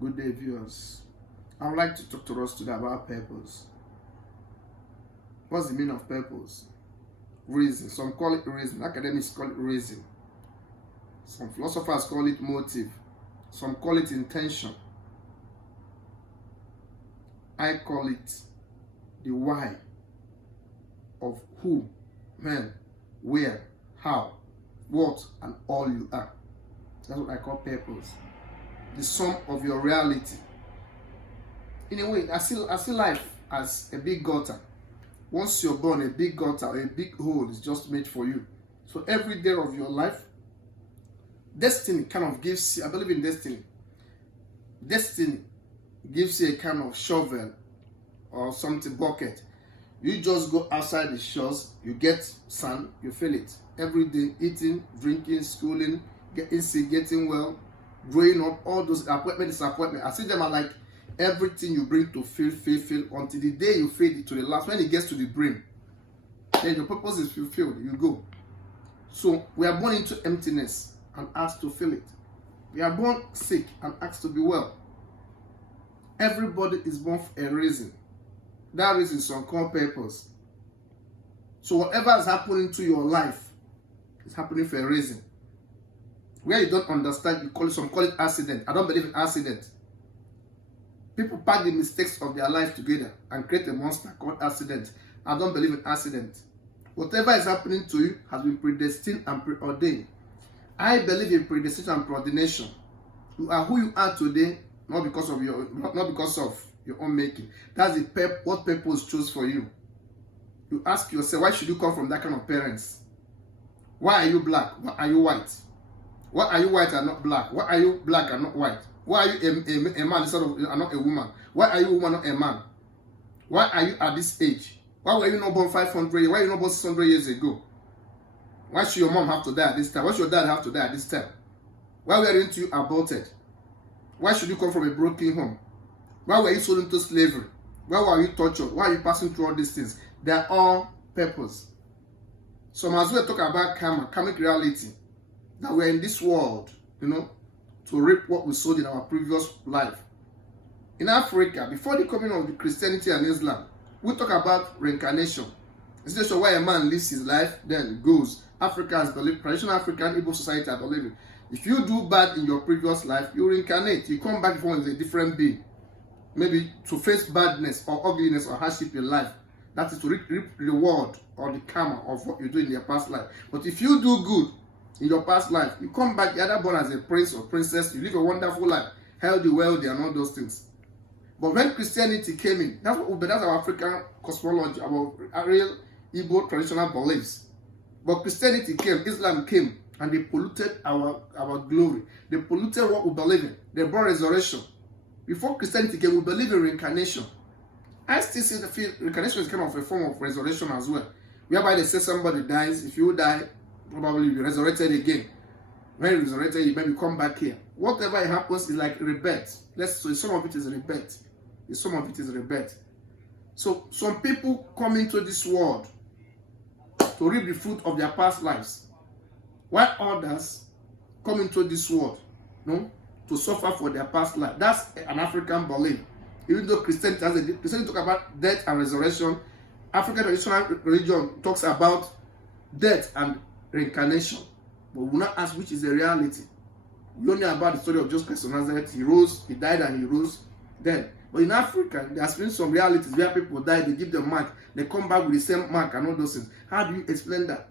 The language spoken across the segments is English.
Good day, viewers. I would like to talk to us today about purpose. What's the meaning of purpose? Reason. Some call it reason. Academics call it reason. Some philosophers call it motive. Some call it intention. I call it the why of who, when, where, how, what, and all you are. That's what I call purpose. The sum of your reality. In a way, I see life as a big gutter. Once you're born, a big gutter, a big hole is just made for you. So every day of your life, destiny kind of gives you, I believe in destiny. Destiny gives you a kind of shovel or something, bucket. You just go outside the shores, you get sand, you fill it. Every day, eating, drinking, schooling, getting sick, getting well, growing up, all those appointment, disappointment. I see them are like everything you bring to fill until the day you feed it to the last. When it gets to the brain, then your purpose is fulfilled. You go. So we are born into emptiness and asked to fill it. We are born sick and asked to be well. Everybody is born for a reason. That reason is some called purpose. So whatever is happening to your life is happening for a reason. Where you don't understand, you call it accident. I don't believe in accident. People pack the mistakes of their life together and create a monster called accident. I don't believe in accident. Whatever is happening to you has been predestined and preordained. I believe in predestination and preordination. You are who you are today, not because of your own making. That's what purpose chose for you. You ask yourself, why should you come from that kind of parents? Why are you black? Why are you white? Why are you white and not black? Why are you black and not white? Why are you a man instead of not a woman? Why are you a woman not a man? Why are you at this age? Why were you not born 500 years? Why are you not born 600 years ago? Why should your mom have to die at this time? Why should your dad have to die at this time? Why were you aborted? Why should you come from a broken home? Why were you sold into slavery? Why were you tortured? Why are you passing through all these things? They are all purpose. So as we talk about karma, karmic reality, that we're in this world, to reap what we sowed in our previous life. In Africa, before the coming of the Christianity and Islam, we talk about reincarnation. It's just where a man lives his life, then goes. Africa has believed, traditional African Igbo society, I believe it. If you do bad in your previous life, you reincarnate. You come back from a different being. Maybe to face badness or ugliness or hardship in life. That is to reap reward or the karma of what you do in your past life. But if you do good in your past life, you come back, you're either born as a prince or princess, you live a wonderful life, healthy, wealthy, and all those things. But when Christianity came in, that's our African cosmology, our real Igbo traditional beliefs. But Christianity came, Islam came, and they polluted our glory. They polluted what we believe in. They brought resurrection. Before Christianity came, we believe in reincarnation. I still see the reincarnation is kind of a form of resurrection as well. Whereby they say somebody dies, if you die, probably you'll be resurrected again. When you're resurrected, you maybe come back here. Whatever happens is like rebirth. So some of it is rebirth. Some of it is rebirth. So some people come into this world to reap the fruit of their past lives, while others come into this world, to suffer for their past life. That's an African belief. Even though Christianity talk about death and resurrection, African traditional religion talks about death and reincarnation. But we will not ask which is the reality. We only know about the story of Jesus Christ of Nazareth. He rose, he died, and he rose then. But in Africa, there has been some realities where people die, they give them mark, they come back with the same mark and all those things. How do you explain that?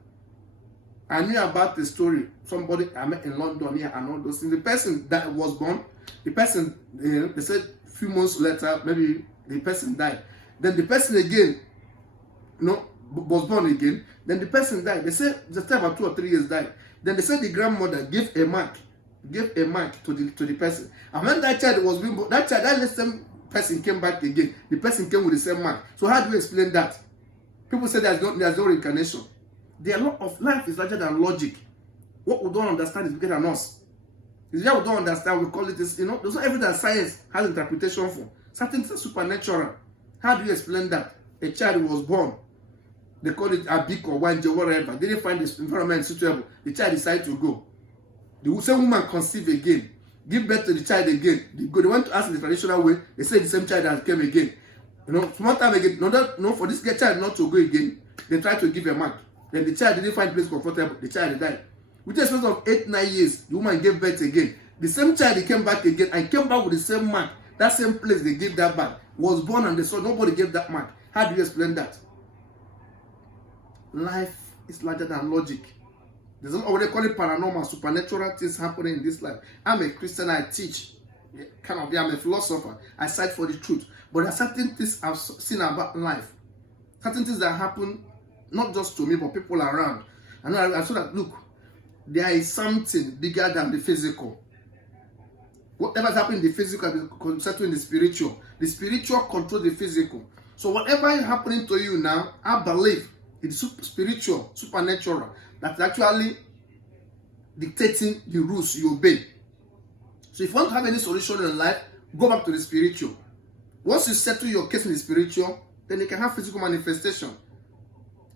I knew about the story. Somebody I met in London here and all those things. The person that was born, the person, they said a few months later, maybe the person died. Then the person again, was born again. Then the person died. They said just about 2 or 3 years died. Then they said the grandmother gave a mark to the person. And when that child was being born, that same person came back again. The person came with the same mark. So how do you explain that? People say there's no reincarnation. The law of life is larger than logic. What we don't understand is bigger than us. It's what we don't understand. We call it this, there's not everything that science has interpretation for. Certain things are supernatural. How do you explain that? A child was born. They call it a big or one or whatever. They didn't find this environment suitable. The child decided to go. The same woman conceived again. give birth to the child again. They went to ask in the traditional way. They said the same child has came again. Small time again. For this child not to go again, they tried to give a mark. Then the child didn't find place comfortable. The child died. With a space of 8-9 years, the woman gave birth again. The same child, he came back again and came back with the same mark. That same place they gave that back was born and they saw nobody gave that mark. How do you explain that? Life is larger than logic. There's what they call it paranormal, supernatural things happening in this life. I'm a Christian, I teach. I'm a philosopher. I cite for the truth. But there are certain things I've seen about life. Certain things that happen, not just to me, but people around. And I saw that, look, there is something bigger than the physical. Whatever is happening in the physical is settled in the spiritual. The spiritual controls the physical. So whatever is happening to you now, I believe it's spiritual, supernatural, that's actually dictating the rules you obey. So if you want to have any solution in life, go back to the spiritual. Once you settle your case in the spiritual, then you can have physical manifestation.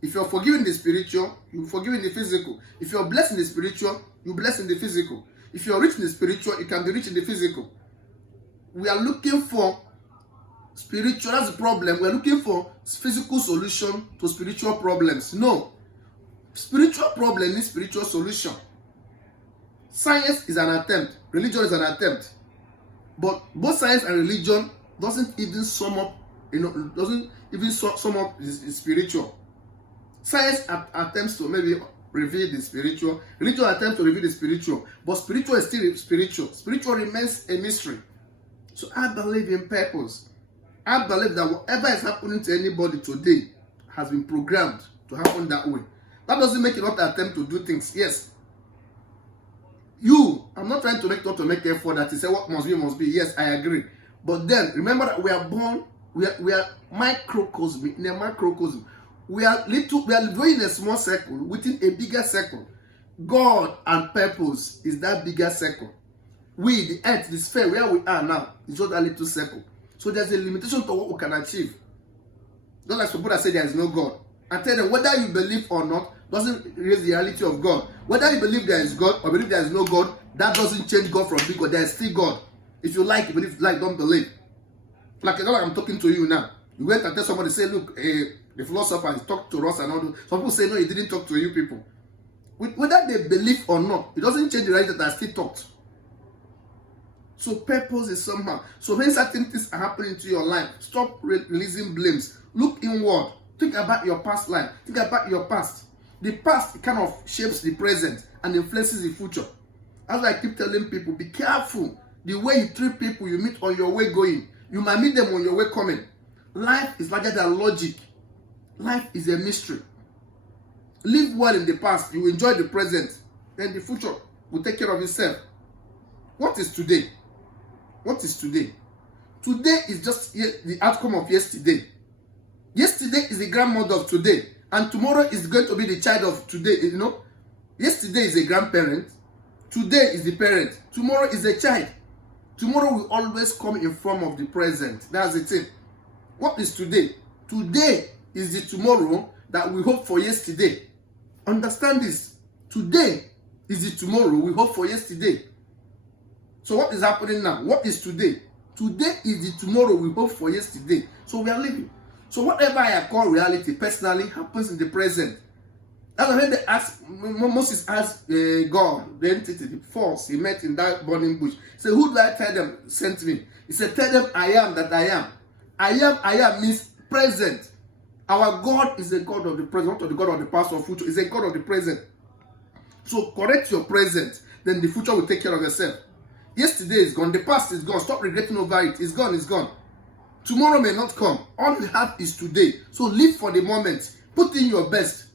If you're forgiving the spiritual, you forgive in the physical. If you're blessed in the spiritual, you bless in the physical. If you're rich in the spiritual, you can be rich in the physical. We are looking for spiritual, that's the problem. We're looking for physical solution to spiritual problems. No. Spiritual problem needs spiritual solution. Science is an attempt. Religion is an attempt. But both science and religion doesn't even sum up, doesn't even sum up the spiritual. Science attempts to maybe reveal the spiritual. Religion attempts to reveal the spiritual. But spiritual is still spiritual. Spiritual remains a mystery. So I believe in purpose. I believe that whatever is happening to anybody today has been programmed to happen that way. That doesn't make you not attempt to do things. Yes. I'm not trying to make effort that you say what must be. Yes, I agree. But then remember that we are born, we are microcosm, in a microcosm. We are living in a small circle within a bigger circle. God and purpose is that bigger circle. We, the earth, the sphere where we are now, is just a little circle. So there's a limitation to what we can achieve. Just like some people that say there is no God. I tell them whether you believe or not doesn't raise the reality of God. Whether you believe there is God or believe there is no God, that doesn't change God from big God. There is still God. If you like, believe. If you like, don't believe. Like I'm talking to you now. You went and tell somebody, say, look, the philosopher talked to us and all that. Some people say, no, he didn't talk to you people. Whether they believe or not, it doesn't change the reality that I still talked. So purpose is somehow. So when certain things are happening to your life, stop releasing blames. Look inward. Think about your past life. Think about your past. The past kind of shapes the present and influences the future. As I keep telling people, be careful. The way you treat people you meet on your way going, you might meet them on your way coming. Life is larger than logic. Life is a mystery. Live well in the past, you enjoy the present, then the future will take care of itself. What is today? What is today? Today is just the outcome of yesterday. Yesterday is the grandmother of today, and tomorrow is going to be the child of today. Yesterday is a grandparent, today is the parent, tomorrow is a child. Tomorrow will always come in form of the present. That's the thing. What is today? Today is the tomorrow that we hope for yesterday. Understand this. Today is the tomorrow we hope for yesterday. So what is happening now? What is today? Today is the tomorrow we hope for yesterday. So we are living. So whatever I call reality personally happens in the present. That's when Moses asked God, the entity, the force he met in that burning bush. He said, who do I tell them sent me? He said, tell them I am that I am. I am means present. Our God is a God of the present, not the God of the past or future. He's a God of the present. So correct your present, then the future will take care of itself. Yesterday is gone, the past is gone. Stop regretting over it. It's gone, it's gone. Tomorrow may not come. All we have is today. So live for the moment. Put in your best.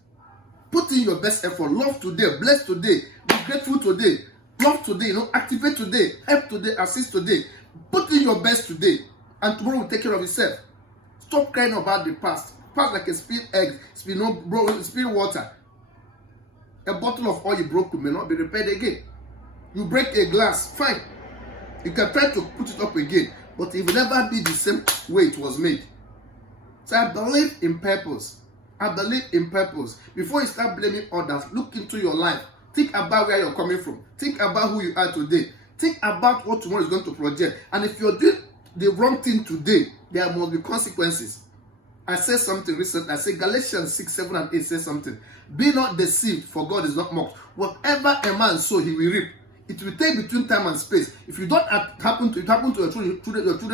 Put in your best effort. Love today. Bless today. Be grateful today. Love today. Activate today. Help today. Assist today. Put in your best today. And tomorrow will take care of itself. Stop crying about the past. Past like a spilled egg. Spilled water. A bottle of oil broken may not be repaired again. You break a glass. Fine. You can try to put it up again. But it will never be the same way it was made. So I believe in purpose. I believe in purpose. Before you start blaming others, look into your life. Think about where you're coming from. Think about who you are today. Think about what tomorrow is going to project. And if you're doing the wrong thing today, there must be consequences. I said something recently. I said Galatians 6, 7, and 8 says something. Be not deceived, for God is not mocked. Whatever a man sow, he will reap. It will take between time and space. If you don't happen to your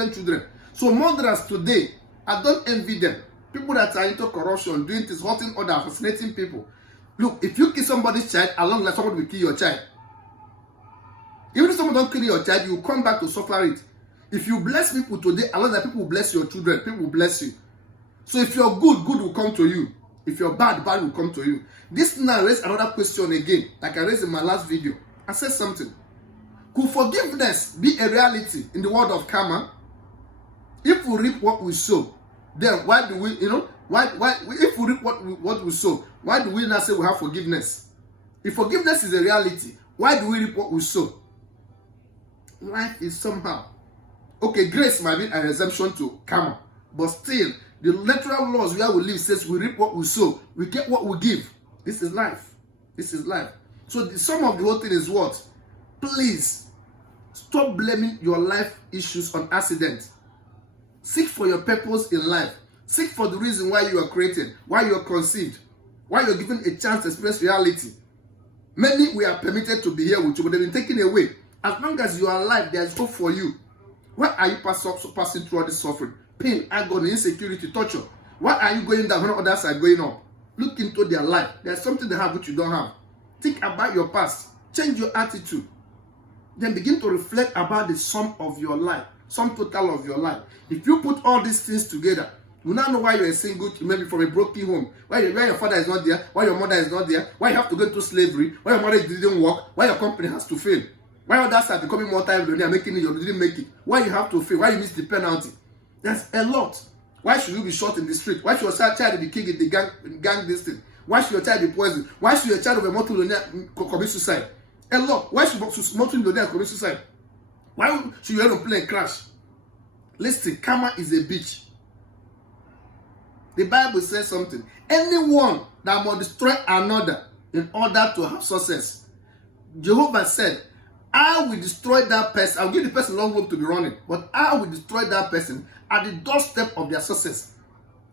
children. So murderers today, I don't envy them. People that are into corruption, doing things, hurting others, assassinating people. Look, if you kill somebody's child, along like somebody will kill your child. Even if someone don't kill your child, you will come back to suffer it. If you bless people today, along like people will bless your children, people will bless you. So if you're good, good will come to you. If you're bad, bad will come to you. This now raises another question again, like I raised in my last video. I said something. Could forgiveness be a reality in the world of karma? If we reap what we sow, then why do we, if we reap what we sow, why do we not say we have forgiveness? If forgiveness is a reality, why do we reap what we sow? Life is somehow. Okay, grace might be an exemption to karma, but still, the natural laws where we live says we reap what we sow, we get what we give. This is life. This is life. So the sum of the whole thing is what? Please, stop blaming your life issues on accidents. Seek for your purpose in life. Seek for the reason why you are created, why you are conceived, why you are given a chance to experience reality. Many we are permitted to be here with you, but they've been taken away. As long as you are alive, there is hope for you. Why are you passing through all this suffering? Pain, agony, insecurity, torture. Why are you going down when others are going up? Look into their life. There's something they have which you don't have. Think about your past. Change your attitude. Then begin to reflect about the sum of your life. Sum total of your life. If you put all these things together, you now know why you're a single, maybe from a broken home. Why your father is not there. Why your mother is not there. Why you have to go into slavery. Why your marriage didn't work. Why your company has to fail. Why others are becoming multi-millionaire, making it, you didn't make it. Why you have to fail. Why you miss the penalty. There's a lot. Why should you be shot in the street? Why should your child be killed in the gang this thing? Why should your child be poisoned? Why should your child of a multi-millionaire commit suicide? A lot. Why should multi-millionaire commit suicide? Why should your aeroplane crash? Listen, karma is a bitch. The Bible says something. Anyone that will destroy another in order to have success. Jehovah said, I will destroy that person. I'll give the person long rope to be running, but I will destroy that person at the doorstep of their success.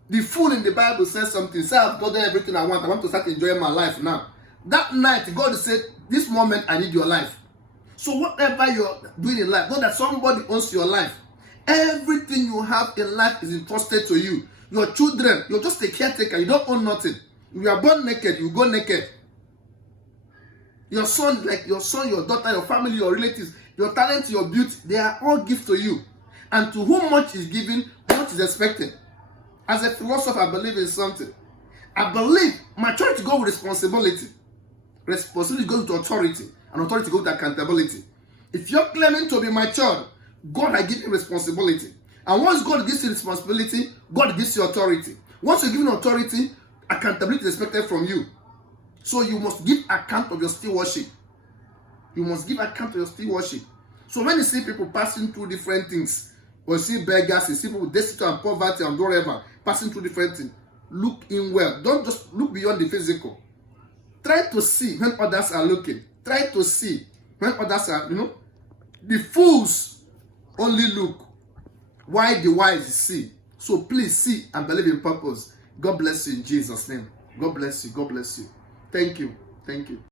The fool in the Bible says something. Say, I've gotten everything I want. I want to start enjoying my life now. That night, God said, this moment, I need your life. So whatever you're doing in life, know that somebody owns your life. Everything you have in life is entrusted to you. Your children, you're just a caretaker. You don't own nothing. If you are born naked, you go naked. Your son, your daughter, your family, your relatives, your talent, your beauty, they are all gifts to you. And to whom much is given, much is expected. As a philosopher, I believe in something. I believe maturity goes with responsibility. Responsibility goes to authority. And authority goes to accountability. If you're claiming to be mature, God has given you responsibility. And once God gives you responsibility, God gives you authority. Once you're given authority, accountability is expected from you. So you must give account of your stewardship. You must give account of your stewardship. So when you see people passing through different things, or you see beggars, you see people destitute and poverty and whatever, passing through different things, look in well. Don't just look beyond the physical. Try to see when others are looking. Try to see when others are, the fools only look while the wise see. So please see and believe in purpose. God bless you in Jesus' name. God bless you. God bless you. Thank you. Thank you.